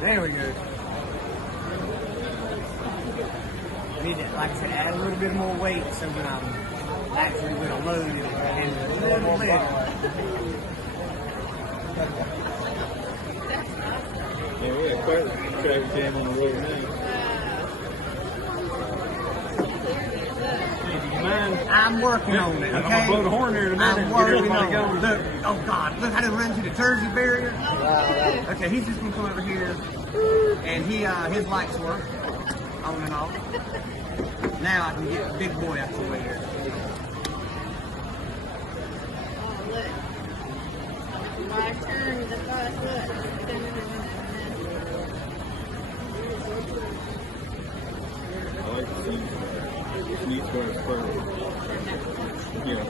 There we go. Need to, like I said, add a little bit more weight so when I'm actually with a load, it'll handle it a little better. Yeah, we got quite a traffic jam on the road now. Hey, do you mind? I'm working on it, okay? I'm gonna blow the horn here in a minute. I'm working on going. it. Look, oh God, look, I done run to the Jersey barrier. Okay, he's just gonna come over here, and his lights work, on and off. Now I can get the big boy out the way here. Oh, look. My turn is the first look. I like the scenes. Neuse wears fur. Yeah.